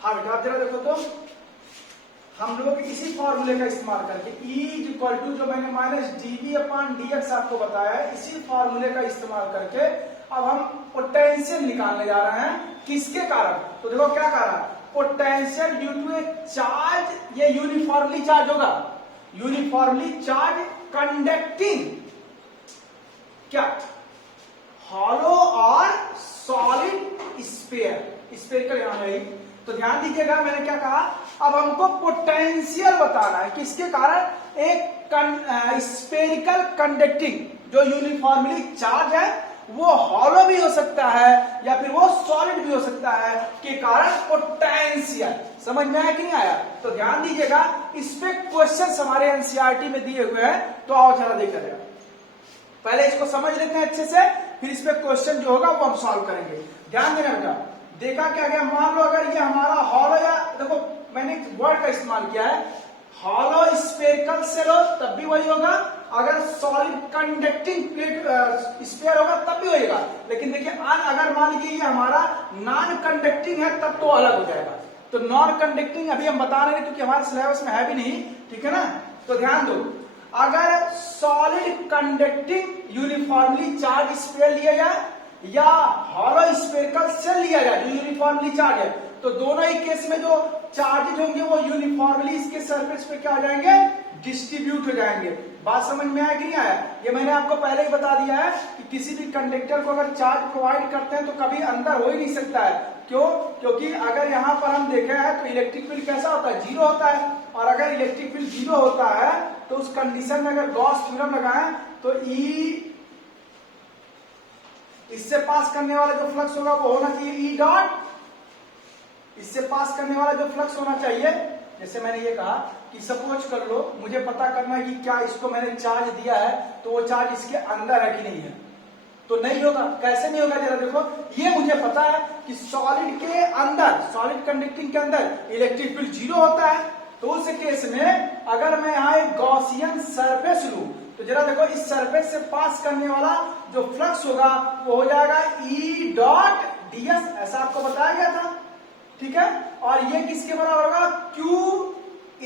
हाँ बेटा आप जरा देखो तो हम लोग इसी फॉर्मूले का इस्तेमाल करके E इज इक्वल टू जो मैंने माइनस dV अपॉन dx आपको बताया है, इसी फॉर्मूले का इस्तेमाल करके अब हम पोटेंशियल निकालने जा रहे हैं। किसके कारण? तो देखो क्या कारण, potential due to a charge, ये यूनिफॉर्मली चार्ज होगा, यूनिफॉर्मली चार्ज कंडक्टिंग क्या, हॉलो और सॉलिड स्फीयर, स्फीयरिकल यहां है। तो ध्यान दीजिएगा मैंने क्या कहा, अब हमको पोटेंशियल बताना है किसके कारण, एक स्फेरिकल कंडक्टिंग जो यूनिफॉर्मली चार्ज है, वो हॉलो भी हो सकता है या फिर वो सॉलिड भी हो सकता है, के कारण पोटेंशियल। समझ में आया कि नहीं आया? तो ध्यान दीजिएगा, इस पे क्वेश्चन हमारे एनसीईआरटी में दिए हुए हैं, तो आओ जरा देखा जाए। पहले इसको समझ लेते हैं अच्छे से, फिर इस पे क्वेश्चन जो होगा वो हम सॉल्व करेंगे। ध्यान देना बेटा, देखा क्या गया, मान लो अगर ये हमारा हॉलो, या देखो मैंने वर्ड का इस्तेमाल किया है, हॉलो स्फेरिकल सेल हो तब भी वही होगा, अगर सॉलिड कंडक्टिंग प्लेट स्फीयर होगा तब भी होगा। लेकिन देखिए अगर मान लीजिए ये हमारा नॉन कंडक्टिंग है तब तो अलग हो जाएगा। तो नॉन कंडक्टिंग अभी हम बता रहे हैं क्योंकि हमारे सिलेबस में है भी नहीं, ठीक है ना। तो ध्यान दो, अगर solid conducting uniformly charge sphere लिया जाए या हॉलो स्फेरिकल सेल लिया जाए जो यूनिफॉर्मली चार्ज है, तो दोनों ही केस में जो चार्जेज होंगे वो यूनिफॉर्मली इसके सरफेस पे क्या हो जाएंगे, डिस्ट्रीब्यूट हो जाएंगे। बात समझ में आया कि नहीं आया? ये मैंने आपको पहले ही बता दिया है कि किसी भी कंडक्टर को अगर चार्ज प्रोवाइड करते हैं तो कभी अंदर हो ही नहीं सकता है। क्यों? क्योंकि अगर यहाँ पर हम देखे हैं तो इलेक्ट्रिक फील्ड कैसा होता है, जीरो होता है। और अगर इलेक्ट्रिक फील्ड जीरो होता है तो उस कंडीशन में अगर गॉस थ्योरम लगाएं तो ई, इससे पास करने वाला जो फ्लक्स होगा वो होना चाहिए ई डॉट, इससे पास करने वाला जो फ्लक्स होना चाहिए, जैसे मैंने ये कहा कि सपोज कर लो मुझे पता करना है कि क्या इसको मैंने चार्ज दिया है तो वो चार्ज इसके अंदर है कि नहीं है, तो नहीं होगा। कैसे नहीं होगा, जरा देखो, ये मुझे पता है कि सॉलिड के अंदर, सॉलिड कंडक्टिंग के अंदर इलेक्ट्रिक फील्ड जीरो होता है, तो उस केस में अगर मैं यहाँ एक गॉसियन सरफेस लूं तो जरा देखो इस सरफेस से पास करने वाला जो फ्लक्स होगा वो हो जाएगा ई डॉट डीएस, ऐसा आपको बताया गया था, ठीक है। और ये किसके बराबर होगा, Q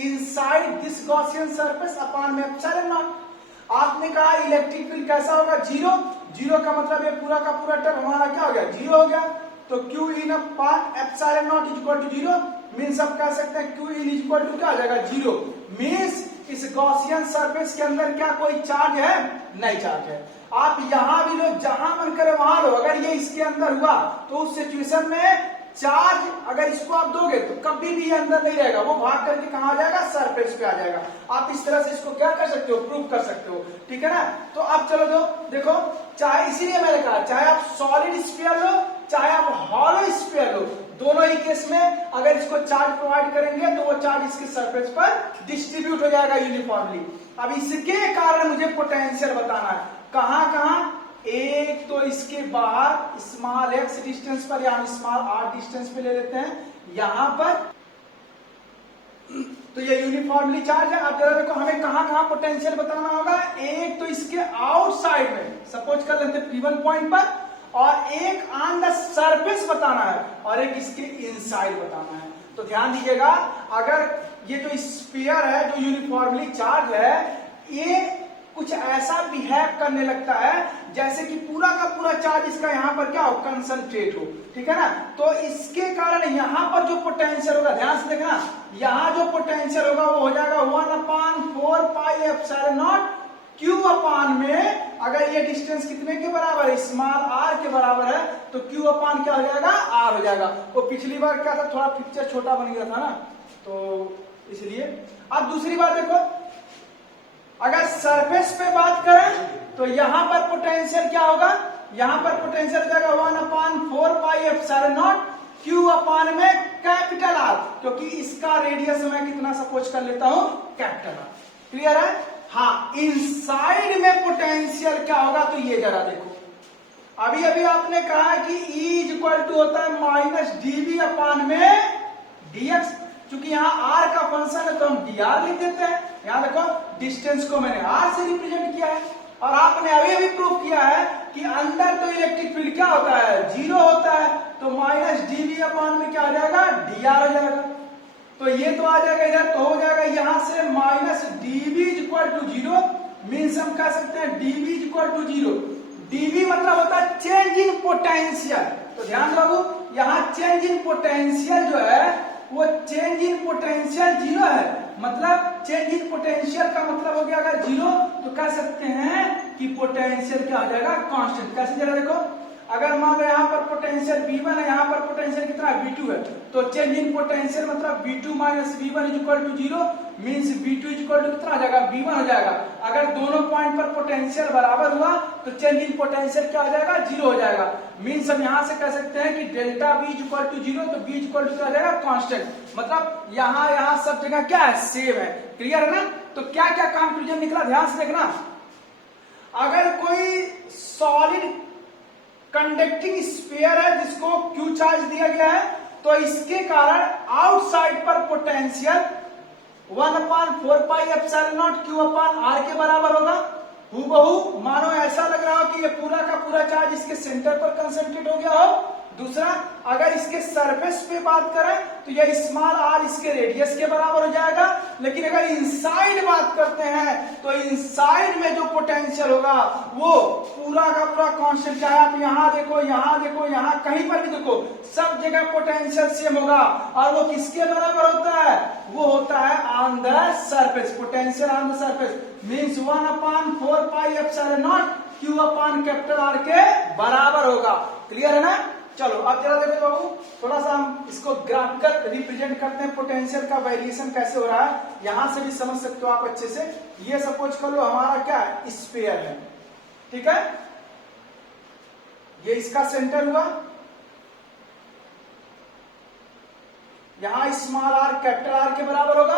inside this Gaussian surface upon में एप्सिलॉन नॉट। आपने कहा इलेक्ट्रिक फील्ड कैसा होगा, जीरो, जीरो का मतलब ये पूरा का पूरा टर्म हमारा क्या हो गया, जीरो हो गया। तो Q in upon epsilon not is equal to zero, means आप कह सकते हैं Q in is equal to क्या आ जाएगा, जीरो। मीन्स इस गॉसियन सरफेस के अंदर क्या कोई चार्ज है, नहीं चार्ज है। आप यहां भी लो, जहां मन करे वहां लो, अगर ये इसके अंदर हुआ तो उस सिचुएशन में चार्ज अगर इसको आप दोगे तो कभी भी ये अंदर नहीं रहेगा, वो भाग करके कहां आ जाएगा, सरफेस पे आ जाएगा। आप इस तरह से इसको क्या कर सकते हो, प्रूव कर सकते हो, ठीक है ना। तो अब चलो दो देखो, चाहे इसीलिए मैंने कहा चाहे आप सॉलिड स्फीयर लो चाहे आप हॉलो स्फीयर लो, दोनों ही केस में अगर इसको चार्ज प्रोवाइड करेंगे तो वो चार्ज इसके सरफेस पर डिस्ट्रीब्यूट हो जाएगा यूनिफॉर्मली। अब इसके कारण मुझे पोटेंशियल बताना है, कहां कहां, एक तो इसके बाहर स्मॉल एक्स डिस्टेंस पर या हम स्मॉल आर डिस्टेंस पे ले लेते हैं, यहां पर तो ये यूनिफॉर्मली चार्ज है। अब जरा देखो हमें कहां कहां पोटेंशियल बताना होगा, एक तो इसके आउटसाइड में सपोज कर लेते P1 पॉइंट पर, और एक ऑन द सरफेस बताना है और एक इसके इनसाइड बताना है। तो ध्यान दीजिएगा, अगर ये जो स्फीयर है जो यूनिफॉर्मली चार्ज है, ये कुछ ऐसा बिहेव करने लगता है जैसे कि पूरा का पूरा चार्ज इसका यहाँ पर क्या हो, कंसंट्रेट हो, ठीक है ना। तो इसके कारण यहाँ पर जो पोटेंशियल होगा, ध्यान से देखना, यहाँ जो पोटेंशियल होगा वो हो जाएगा 1/4 पाई एप्सिलॉन नॉट क्यू अपान में, अगर ये डिस्टेंस कितने के बराबर है, स्मॉल आर के बराबर है, तो क्यू अपान क्या हो जाएगा, आर हो जाएगा। वो पिछली बार क्या था, थोड़ा पिक्चर छोटा बन गया था ना, तो इसलिए। अब दूसरी बात देखो, अगर सरफेस पे बात करें तो यहां पर पोटेंशियल क्या होगा, यहां पर पोटेंशियल हो जाएगा 1/4 पाई एप्सिलॉन नॉट क्यू अपान में कैपिटल आर, क्योंकि इसका रेडियस मैं कितना सपोज कर लेता हूं, कैपिटल आर। क्लियर है? हाँ, इनसाइड में पोटेंशियल क्या होगा, तो ये जरा देखो, अभी अभी आपने कहा कि E इज इक्वल टू होता है माइनस dV अपान में dx, क्योंकि यहाँ r का फंक्शन है तो हम dr लिख देते हैं। यहाँ देखो डिस्टेंस को मैंने r से रिप्रेजेंट किया है, और आपने अभी अभी प्रूव किया है कि अंदर तो इलेक्ट्रिक फील्ड क्या होता है, जीरो होता है, तो माइनस dV अपान में क्या आ जाएगा, dr हो जाएगा। तो ये तो आ जाएगा इधर, तो हो जाएगा यहां से minus dv is equal to 0, means हम कह सकते हैं dv is equal to 0। dv मतलब होता है चेंज इन पोटेंशियल। तो ध्यान रखो यहाँ चेंज इन पोटेंशियल जो है वो चेंज इन पोटेंशियल 0 है, मतलब चेंज इन पोटेंशियल का मतलब हो गया अगर 0 तो कह सकते हैं कि पोटेंशियल क्या हो जाएगा, कांस्टेंट। कैसे जरा देखो, अगर मान लो यहाँ पर पोटेंशियल V1 है, यहाँ पर पोटेंशियल कितना है V2 है, तो चेंज इन पोटेंशियल मतलब V2 minus V1 is equal to 0, means V2 is equal to कितना आ जाएगा, V1 हो जाएगा। अगर दोनों पॉइंट पर पोटेंशियल बराबर हुआ तो चेंज इन पोटेंशियल क्या हो जाएगा, 0 हो जाएगा। मीन्स हम यहाँ से कह सकते हैं कि delta V is equal to 0, तो V इज इक्वल टू क्या हो जाएगा, कांस्टेंट। मतलब यहाँ सब जगह क्या है, सेम है। क्लियर है ना? तो क्या क्या कंक्लूजन निकला, ध्यान से देखना। अगर कोई सॉलिड कंडक्टिंग स्फीयर है जिसको Q चार्ज दिया गया है, तो इसके कारण आउटसाइड पर पोटेंशियल 1/4πε0 Q/r के बराबर होगा। हूबहू मानो ऐसा लग रहा हो कि ये पूरा का पूरा चार्ज इसके सेंटर पर कंसंट्रेट हो गया हो। दूसरा, अगर इसके सरफेस पे बात करें तो ये स्मॉल r इसके रेडियस के बराबर हो जाएगा। लेकिन अगर इनसाइड बात करते हैं तो इनसाइड में जो पोटेंशियल होगा वो पूरा का पूरा कांस्टेंट, चाहे आप यहाँ देखो, यहाँ कहीं पर भी देखो, सब जगह पोटेंशियल सेम होगा। और वो किसके बराबर होता है, वो होता है on the surface, potential on the surface, means 1/4πε0 Q/R के बराबर होगा। क्लियर है ना? चलो अब जरा देखो बाबू, थोड़ा सा हम इसको ग्राफिकल रिप्रेजेंट करते हैं, पोटेंशियल का वेरिएशन कैसे हो रहा है, यहां से भी समझ सकते हो आप अच्छे से। ये सपोज कर लो हमारा क्या है, स्फीयर है, ठीक है, ये इसका सेंटर हुआ, यहां स्मॉल r कैपिटल R के बराबर होगा।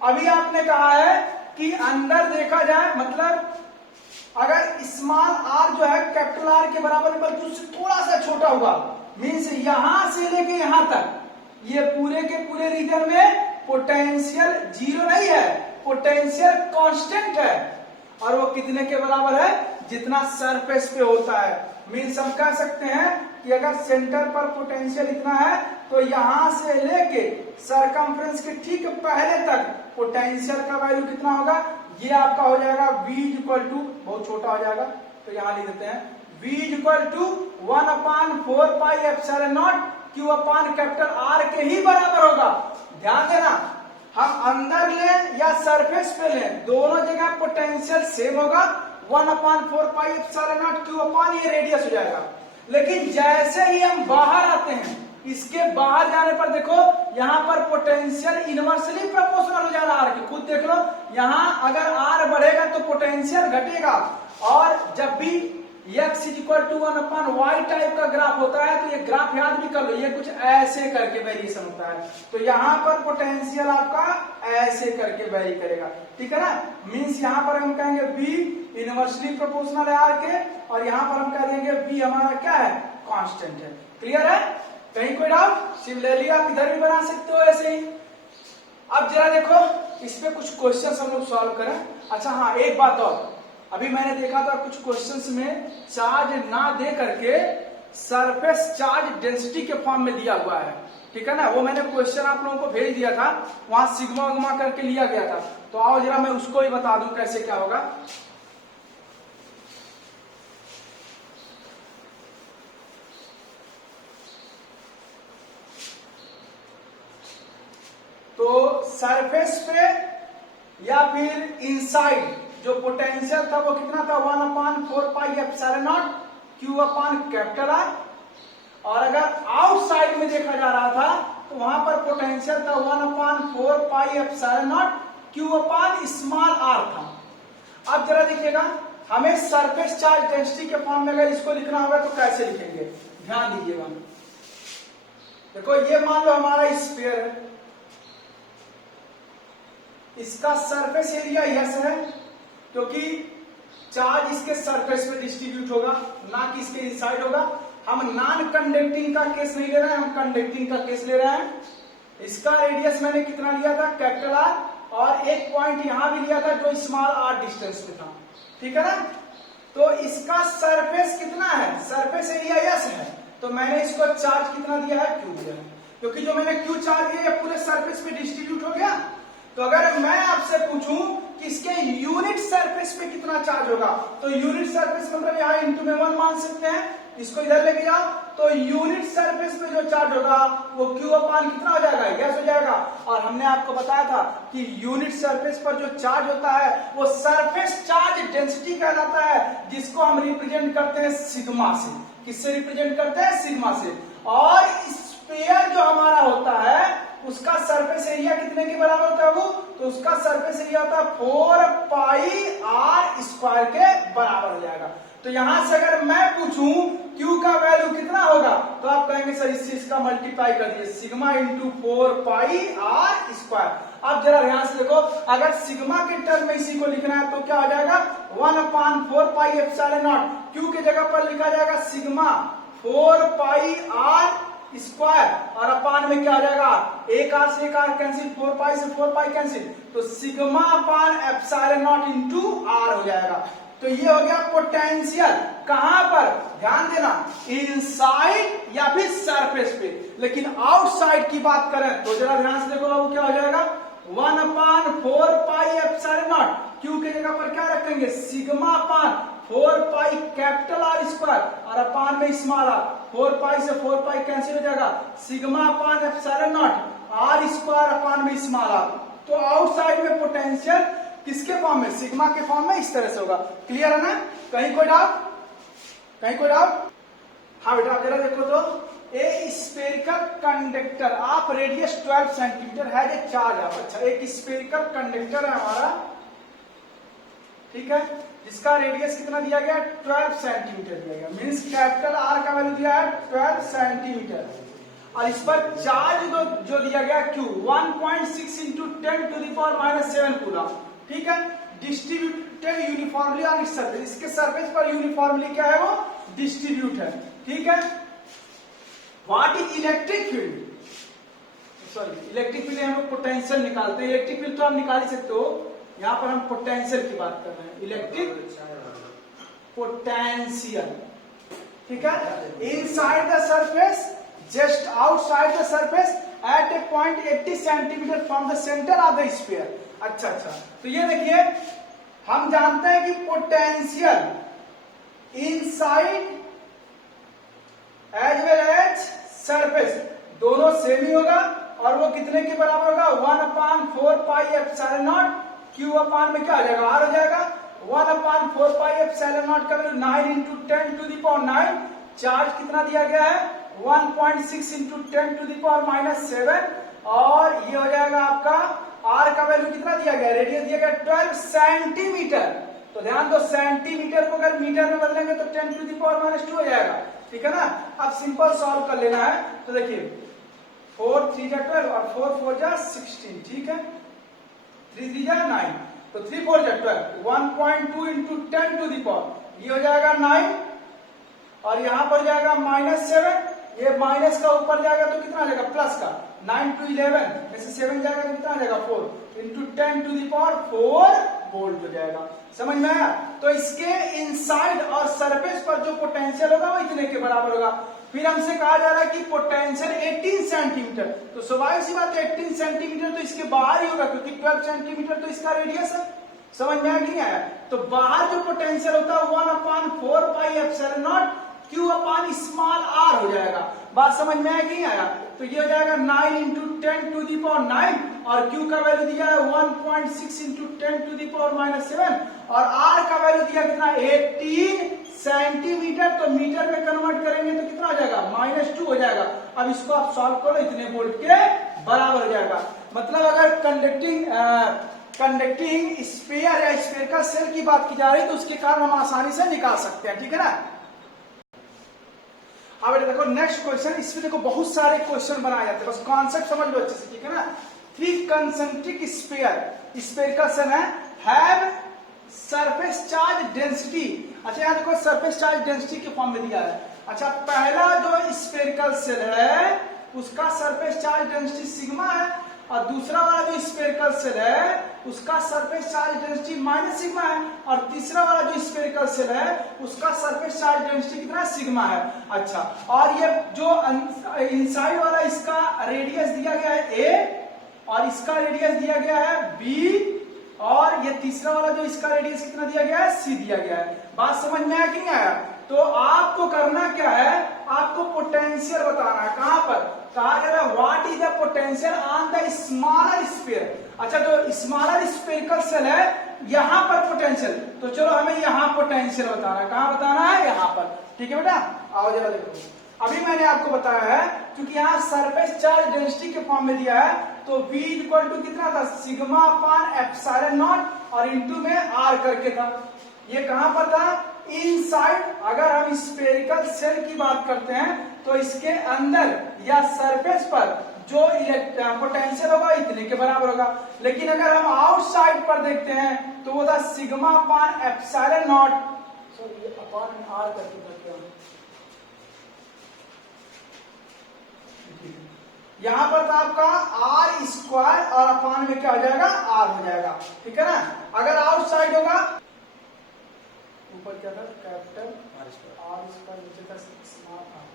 अभी आपने कहा है कि अंदर देखा जाए, मतलब अगर स्मॉल r जो है कैपिटल R के बराबर बल्कि उससे थोड़ा सा छोटा हुआ, मीन्स यहां से लेके यहां तक, ये पूरे के पूरे रीजन में पोटेंशियल 0 नहीं है, पोटेंशियल कांस्टेंट है। और वो कितने के बराबर है, जितना सरफेस पे होता है। मीन्स हम कह सकते हैं कि अगर सेंटर पर पोटेंशियल इतना है तो यहां से लेके सरकमफ्रेंस के ठीक पहले तक पोटेंशियल का वैल्यू कितना होगा, ये आपका हो जाएगा V इक्वल टू, बहुत छोटा हो जाएगा तो यहां लिख देते हैं, V इक्वल टू 1/4πε0 Q/R के ही बराबर होगा। ध्यान देना, हम अंदर लें या सरफेस पे लें, दोनों जगह पोटेंशियल सेम होगा, 1/4πε0 Q/, ये रेडियस हो जाएगा। लेकिन जैसे ही हम बाहर आते हैं, इसके बाहर जाने पर देखो यहां पर पोटेंशियल इनवर्सली प्रोपोर्शनल हो जाएगा R के, खुद देख लो, यहां अगर R बढ़ेगा तो पोटेंशियल घटेगा। और जब भी x is equal to 1/y type का ग्राफ होता है तो ये ग्राफ याद भी कर लो, ये कुछ ऐसे करके वेरिएशन होता है। तो यहाँ पर पोटेंशियल आपका ऐसे करके वेरी करेगा, ठीक है ना। मीन्स यहाँ पर हम कहेंगे v इनवर्सली प्रोपोर्शनल है R के, और यहाँ पर हम कह देंगे v हमारा क्या है, कांस्टेंट है। क्लियर है? कहीं कोई डाउट? सिमिलरली आप इधर भी बना सकते हो ऐसे ही। अब जरा देखो इस पे कुछ क्वेश्चंस हम लोग सॉल्व करें। अच्छा हाँ, एक बात और, अभी मैंने देखा था कुछ क्वेश्चंस में चार्ज ना दे करके सरफेस चार्ज डेंसिटी के फॉर्म में दिया हुआ है, ठीक है ना। वो मैंने क्वेश्चन आप लोगों को भेज दिया था, वहां सिग्मा उग्मा करके लिया गया था। तो आओ जरा मैं उसको ही बता दूं कैसे क्या होगा। तो सरफेस पे या फिर इनसाइड जो पोटेंशियल था वो कितना था, 1/4πε0 Q/R। और अगर आउटसाइड में देखा जा रहा था तो वहां पर पोटेंशियल था 1/4πε0 Q/r था। अब जरा देखिएगा, हमें सरफेस चार्ज डेंसिटी के फॉर्म में अगर इसको लिखना होगा तो कैसे लिखेंगे, ध्यान दीजिएगा। देखो ये मान लो हमारा स्फीयर है, इसका सरफेस एरिया यस है क्योंकि चार्ज इसके सरफेस पे डिस्ट्रीब्यूट होगा, ना कि इसके इनसाइड होगा। हम नॉन कंडक्टिंग का केस नहीं ले रहे हैं, हम कंडक्टिंग का केस ले रहे हैं। इसका रेडियस मैंने कितना लिया था, कैपिटल R, और एक पॉइंट यहां भी लिया था जो स्मॉल r डिस्टेंस पे था, ठीक है ना। तो इसका सरफेस कितना है, सरफेस एरिया यस है, तो मैंने इसको चार्ज कितना दिया है, Q दिया है। क्योंकि जो मैंने क्यू चार्ज दिया पूरे सरफेस पे डिस्ट्रीब्यूट हो गया। तो अगर मैं आपसे पूछूं कि इसके यूनिट सरफेस पे कितना चार्ज होगा, तो यूनिट सरफेस मतलब यहाँ इंटू में 1 मान सकते हैं, इसको इधर लेके जाओ, तो यूनिट सरफेस पे जो चार्ज होगा वो क्यू अपान कितना हो जाएगा, यस हो जाएगा। और हमने आपको बताया था कि यूनिट सरफेस पर जो चार्ज होता है वो सरफेस चार्ज डेंसिटी कहलाता है, जिसको हम रिप्रेजेंट करते हैं सिग्मा से। किससे रिप्रेजेंट करते हैं, सिग्मा से। और स्फीयर जो हमारा होता है उसका सरफेस एरिया कितने के बराबर होता है वो, तो उसका सरफेस एरिया होता है 4 पाई आर स्क्वायर के बराबर हो जाएगा। तो यहां से अगर मैं पूछूं Q का वैल्यू कितना होगा, तो आप कहेंगे सर इस चीज का मल्टीप्लाई कर दीजिए, sigma into 4 pi R square. अब जरा ध्यान से देखो, अगर सिग्मा के टर्म में इसी को लिखना है तो क्या हो जाएगा, 1/4 पाई एप्सिलॉन नॉट। Q की जगह पर लिखा जाएगा सिग्मा 4 पाई आर स्क्वायर, और अपान में क्या आ जाएगा, एक आर से एक आर कैंसिल, 4 पाई से 4 पाई कैंसिल, तो sigma upon epsilon not into R हो जाएगा। तो ये हो गया पोटेंशियल, कहां पर, ध्यान देना, इनसाइड या फिर सरफेस पे। लेकिन आउटसाइड की बात करें तो जरा ध्यान से देखो बाबू, क्या हो जाएगा, 1/4 पाई एप्सिलॉन नॉट। क्यू की जगह पर क्या रखेंगे, सिग्मा अपान 4 पाई कैपिटल आर स्क्वायर, और अपान में स्मॉल आर, 4 पाई से 4 पाई कैंसिल हो जाएगा, sigma upon epsilon not R square upon में स्मॉल आर। तो आउटसाइड में पोटेंशियल किसके फॉर्म में, सिग्मा के फॉर्म में इस तरह से होगा। क्लियर है ना, कहीं कोई डाउट, कहीं कोई डाउट? हाँ बेटा जरा देखो तो, ए spherical conductor of radius 12 centimetre है जो चार्ज। अच्छा, एक स्फेरिकल कंडक्टर है हमारा, ठीक है, जिसका रेडियस कितना दिया गया, 12 सेंटीमीटर दिया गया, मीन्स कैपिटल आर का वैल्यू दिया है 12 सेंटीमीटर, और इस पर चार्ज जो दिया गया Q 1.6 इंटू 10⁻⁻7 कूलम, ठीक है, distributed uniformly on its surface. इसके सरफेस पर यूनिफॉर्मली क्या है, वो डिस्ट्रीब्यूट है, ठीक है। What is electric field, sorry electric field हम लोग पोटेंशियल निकालते हैं, इलेक्ट्रिक फील्ड तो आप निकाल ही सकते हो, यहां पर हम पोटेंशियल की बात कर रहे हैं, इलेक्ट्रिक पोटेंशियल, ठीक है। Inside the surface, just outside the surface, at a point 80 centimetre from the centre of the sphere. अच्छा, तो ये देखिए, हम जानते हैं कि potential inside as well as surface दोनों सेम ही होगा, और वो कितने के बराबर होगा, 1/4 pi epsilon not, Q upon में क्या आ जाएगा, R हो जाएगा। 1/4 पाई एप्सिलॉन नॉट का वैल्यू 9 इंटू 10⁻9, चार्ज कितना दिया गया है, 1.6 इंटू 10⁻⁻7, और ये हो जाएगा आपका R का वैल्यू कितना दिया गया, रेडियस दिया गया 12 सेंटीमीटर। तो ध्यान दो, सेंटीमीटर को अगर मीटर में बदलेंगे तो 10⁻2 हो जाएगा, ठीक है ना। अब सिंपल सॉल्व कर लेना है, तो देखिए 4 3 जा 12 और 4 4 जा 16, ठीक है, 3 3 जा 9, तो 3 4 जा 12, 1.2 इंटू 10⁻, ये हो जाएगा 9, और यहां पर जाएगा -7, ये माइनस का ऊपर जाएगा तो कितना आ जाएगा, प्लस का, 9 to 11 में से 7 जाएगा तो कितना आ जाएगा, 4 इंटू 10⁴ वोल्ट हो जाएगा। समझ में आया? तो इसके इनसाइड और सरफेस पर जो पोटेंशियल होगा वो इतने के बराबर होगा। फिर हमसे कहा जा रहा है कि पोटेंशियल 18 सेंटीमीटर, तो स्वाभाविक सी बात है 18 सेंटीमीटर तो इसके बाहर ही होगा, क्योंकि 12 सेंटीमीटर तो इसका रेडियस है। समझ में आया कि नहीं आया? तो बाहर जो पोटेंशियल होता है 1/4 pi epsilon not Q upon small r हो जाएगा। बात समझ में आया कि नहीं आया? तो ये हो जाएगा 9 इंटू 10⁹, और Q का वैल्यू दिया है 1.6 इंटू 10⁻⁻7, और R का वैल्यू दिया कितना, 18 सेंटीमीटर। तो मीटर में कन्वर्ट करेंगे तो कितना हो जाएगा, -2 हो जाएगा। अब इसको आप सॉल्व करो, इतने वोल्ट के बराबर हो जाएगा। मतलब अगर कंडक्टिंग स्फीयर या स्फीयरिकल सेल की बात की जा रही है तो उसके कारण हम आसानी से निकाल सकते हैं, ठीक है ना। अब देखो नेक्स्ट क्वेश्चन, इसमें देखो बहुत सारे क्वेश्चन बनाए जाते हैं, बस कॉन्सेप्ट समझ लो अच्छे से, ठीक है ना। 3 concentric spherical shell have surface charge density. अच्छा यहाँ देखो सरफेस चार्ज डेंसिटी के फॉर्म में दिया है। अच्छा पहला जो स्फीयरिकल सेल है उसका सरफेस चार्ज डेंसिटी सिग्मा है, और दूसरा वाला जो स्फेरिकल सेल है उसका surface charge density minus sigma है, और तीसरा वाला जो स्फेरिकल सेल है उसका सरफेस चार्ज डेंसिटी कितना सिग्मा है। अच्छा, और ये जो इनसाइड वाला इसका रेडियस दिया गया है ए, और इसका रेडियस दिया गया है बी, और ये तीसरा वाला जो इसका रेडियस कितना दिया गया है सी दिया गया है। बात समझ में आया कि नहीं आया? तो आपको करना क्या है, आपको पोटेंशियल बताना है। कहां पर? कहा जा रहा है what is the potential on the smaller sphere. अच्छा, जो स्मॉलर स्फेरिकल सेल है यहां पर पोटेंशियल, तो चलो हमें यहां पोटेंशियल बताना है। कहां बताना है? यहां पर। ठीक है बेटा, आओ जरा देखो। अभी मैंने आपको बताया है क्योंकि यहाँ सरफेस चार्ज डेंसिटी के फॉर्म में दिया है, तो V इक्वल टू कितना था? सिग्मा अपान एप्सिलॉन नॉट, और इंटू में R करके था। ये कहां पर था? इनसाइड। अगर हम स्फेरिकल सेल की बात करते हैं तो इसके अंदर या सरफेस पर जो पोटेंशियल होगा इतने के बराबर होगा। लेकिन अगर हम आउटसाइड पर देखते हैं तो वो था sigma upon epsilon not, sorry upon R करके करते हैं। यहां पर था आपका आर स्क्वायर और अपान में क्या हो जाएगा? आर हो जाएगा। ठीक है ना? अगर आउटसाइड होगा, ऊपर क्या था? कैपिटल आर स्क्वायर, नीचे था स्मॉल आर।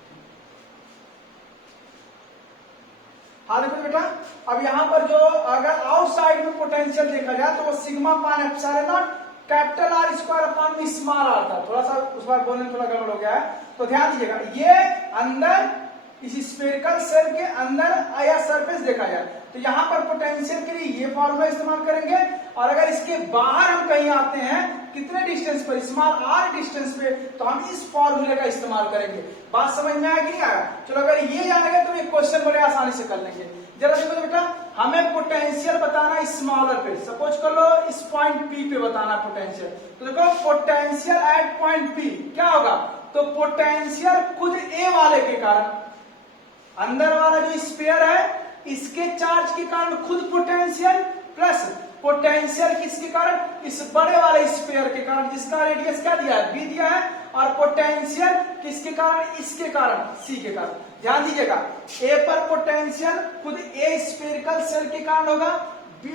हाँ देखो बेटा, अब यहां पर जो अगर आउटसाइड में पोटेंशियल देखा जाए तो वो sigma upon epsilon not capital R square upon में स्मॉल आर था। थोड़ा सा उस बार बोलने में थोड़ा गड़बड़ हो गया है, तो ध्यान दीजिएगा। ये अंदर इस स्फेरिकल सेल के अंदर या सरफेस देखा जाए तो यहां पर पोटेंशियल के लिए ये फॉर्मूला इस्तेमाल करेंगे, और अगर इसके बाहर हम कहीं आते हैं कितने डिस्टेंस पर? स्मॉल आर डिस्टेंस पे, तो हम इस फॉर्मूले का इस्तेमाल करेंगे। बात समझ में आया कि नहीं आया? चलो अगर ये जान गए तो ये क्वेश्चन बड़े आसानी से कर लेंगे। जरा देखो बेटा, हमें पोटेंशियल बताना स्मॉलर पे, सपोज कर लो इस पॉइंट पी पे बताना पोटेंशियल। तो देखो पोटेंशियल एट पॉइंट पी क्या होगा? तो पोटेंशियल खुद ए वाले के कारण, अंदर वाला जो स्फीयर है इसके चार्ज के कारण खुद पोटेंशियल, प्लस पोटेंशियल किसके कारण? इस बड़े वाले स्फीयर के कारण जिसका रेडियस क्या दिया है? बी दिया है, और पोटेंशियल किसके कारण? इसके कारण, सी के कारण। ध्यान दीजिएगा, ए पर पोटेंशियल खुद ए स्फेरिकल सेल के कारण होगा,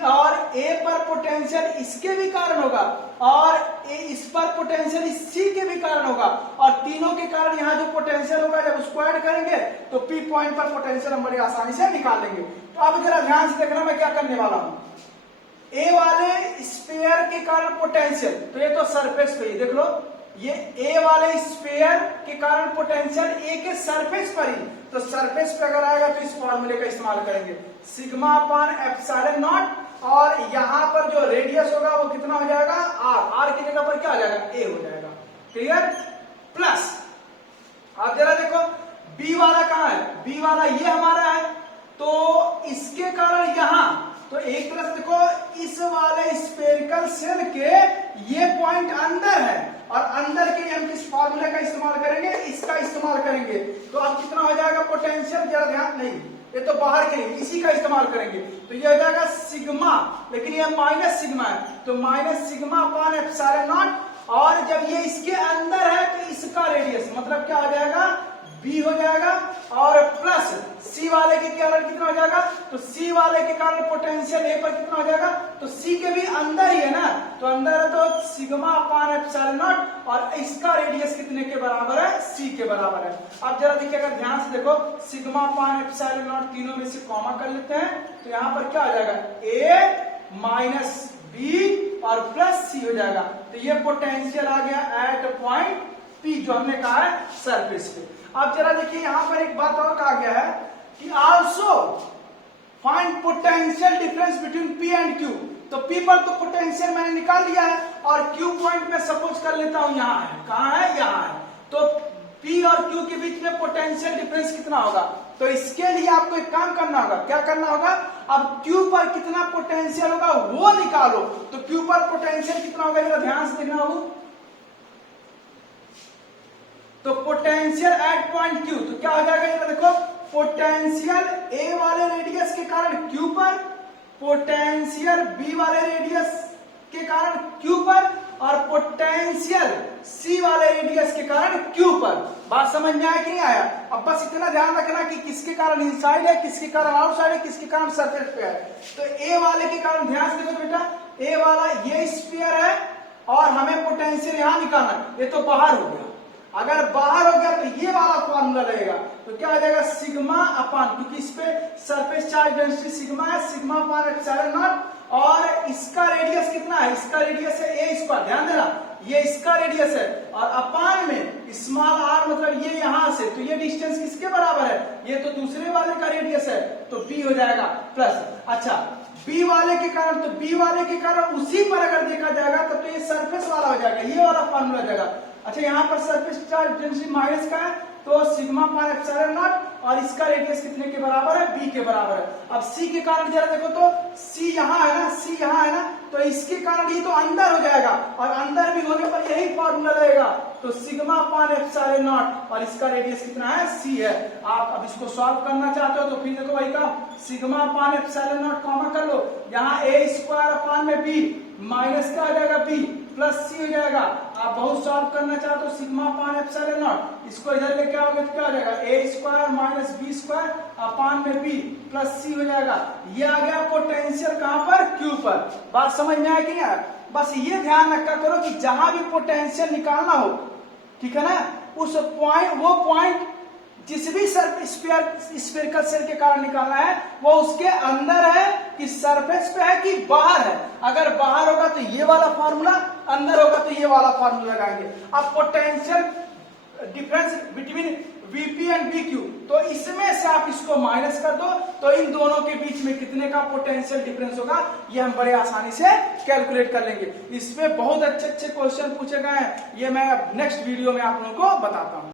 और ए पर पोटेंशियल इसके भी कारण होगा, और इस पर पोटेंशियल इस सी के भी कारण होगा, और तीनों के कारण यहाँ जो पोटेंशियल होगा जब उसको ऐड करेंगे तो पी पॉइंट पर पोटेंशियल हम बड़ी आसानी से निकाल लेंगे। तो अब जरा ध्यान से देखना मैं क्या करने वाला हूं। ए वाले स्फीयर के कारण पोटेंशियल, तो ये तो सरफेस पे ही देख लो, ये ए वाले स्फीयर के कारण पोटेंशियल ए के सरफेस पर ही, तो सरफेस पे अगर आएगा तो इस फॉर्मूले का इस्तेमाल करेंगे, सिग्मा अपान एप्सिलॉन नॉट, और यहां पर जो रेडियस होगा वो कितना हो जाएगा? आर। आर की जगह पर क्या हो जाएगा? ए हो जाएगा। क्लियर? प्लस आप जरा देखो बी वाला कहां है? बी वाला ये हमारा है, तो इसके कारण यहां, तो एक तरह से देखो इस वाले स्फेरिकल सेल के ये पॉइंट अंदर है, और अंदर के हम किस फॉर्मूले का इस्तेमाल करेंगे? इसका इस्तेमाल करेंगे। तो अब कितना हो जाएगा पोटेंशियल? जरा ध्यान, नहीं ये तो बाहर के लिए, इसी का इस्तेमाल करेंगे, तो ये हो जाएगा सिग्मा, लेकिन ये माइनस सिग्मा है, तो minus sigma upon epsilon not, और जब ये इसके अंदर है तो इसका रेडियस मतलब क्या हो जाएगा? बी हो जाएगा, और प्लस सी वाले के कारण कितना हो जाएगा? तो सी वाले के कारण पोटेंशियल ए पर कितना हो जाएगा? तो सी के भी अंदर ही है ना, तो अंदर है तो सिग्मा अपान एप्सिलॉन नॉट, और इसका रेडियस कितने के बराबर है? सी के बराबर है। अब जरा देखिए, अगर ध्यान से देखो सिग्मा अपान एप्सिलॉन नॉट तीनों में से कॉमा कर लेते हैं, तो यहां पर क्या हो जाएगा? ए माइनस बी और प्लस सी हो जाएगा। तो ये पोटेंशियल आ गया एट पॉइंट पी, जो हमने कहा है सरफेस पे। अब जरा देखिए यहां पर एक बात और कहा गया है कि also find potential difference between P and Q. तो पी पर तो पोटेंशियल मैंने निकाल लिया है, और क्यू पॉइंट में सपोज कर लेता हूं यहां है। कहां है? यहां है। तो पी और क्यू के बीच में पोटेंशियल डिफरेंस कितना होगा? तो इसके लिए आपको एक काम करना होगा। क्या करना होगा? अब क्यू पर कितना पोटेंशियल होगा वो निकालो। तो क्यू पर पोटेंशियल कितना होगा जरा ध्यान से देखना होगा। तो पोटेंशियल एट पॉइंट क्यू, तो क्या हो जाएगा? ये देखो पोटेंशियल ए वाले रेडियस के कारण क्यू पर, पोटेंशियल बी वाले रेडियस के कारण क्यू पर, और पोटेंशियल सी वाले रेडियस के कारण क्यू पर। बात समझ में आया कि नहीं आया? अब बस इतना ध्यान रखना कि किसके कारण इनसाइड है, किसके कारण आउटसाइड है, किसके कारण सरफेस पे है। तो ए वाले के कारण ध्यान से देखो बेटा, ए वाला ये स्फीयर है और हमें पोटेंशियल यहां निकालना है, ये तो बाहर हो गया। अगर बाहर हो गया तो ये वाला फॉर्मूला रहेगा, तो क्या आ जाएगा सिग्मा अपान, क्योंकि इस पे सरफेस चार्ज डेंसिटी सिग्मा है, सिग्मा अपान एप्सिलॉन नॉट, और इसका रेडियस कितना है, इसका रेडियस है ए स्क्वायर, ध्यान देना ये इसका रेडियस है, और अपान में स्मॉल आर मतलब ये यहां से, तो ये डिस्टेंस किसके बराबर है, ये तो दूसरे वाले का रेडियस है, तो बी हो जाएगा प्लस। अच्छा बी वाले के कारण, तो बी वाले के कारण उसी पर अगर देखा जाएगा तो ये सरफेस वाला हो जाएगा, ये वाला फॉर्मूला हो जाएगा। अच्छा यहाँ पर सरफेस चार्ज डेंसिटी माइनस का है, तो सिग्मा पाई एप्सिलॉन नॉट, और इसका रेडियस कितने के बराबर है, बी के बराबर है। अब सी के कारण जरा देखो तो सी यहाँ है ना, सी यहाँ है ना, तो इसके कारण ये तो अंदर हो जाएगा, और अंदर भी होने पर यही फॉर्मूला रहेगा, तो सिग्मा पाई एप्सिलॉन नॉट, और इसका रेडियस कितना है, सी है। आप अब इसको सॉल्व करना चाहते हो तो फिर देखो भाई का sigma pi epsilon not comma कर लो, यहाँ ए स्क्वायर अपान में बी माइनस का आ जाएगा बी प्लस सी हो जाएगा। आप बहुत सॉल्व करना चाहते हो सिग्मा अपान एप्सिलॉन नॉट, इसको इधर लेके आओगे तो क्या हो जाएगा, A square minus B square upon में बी प्लस सी हो जाएगा। ये आ गया पोटेंशियल कहां पर, क्यू पर। बात समझ में आया कि नहीं आया? बस ये ध्यान रखा करो कि जहां भी पोटेंशियल निकालना हो, ठीक है ना, उस पॉइंट, वो पॉइंट जिस भी स्फेरिकल शेल के कारण निकालना है वो उसके अंदर है कि सरफेस पे है कि बाहर है। अगर बाहर होगा तो ये वाला फार्मूला, अंदर होगा तो ये वाला फार्मूला लगाएंगे। अब potential difference between Vp and Vq, तो इसमें से आप इसको माइनस कर दो तो इन दोनों के बीच में कितने का पोटेंशियल डिफरेंस होगा, ये हम बड़े आसानी से कैलकुलेट कर लेंगे। इसमें बहुत अच्छे अच्छे क्वेश्चन पूछे गए हैं, ये मैं नेक्स्ट वीडियो में आप लोगों को बताता हूं।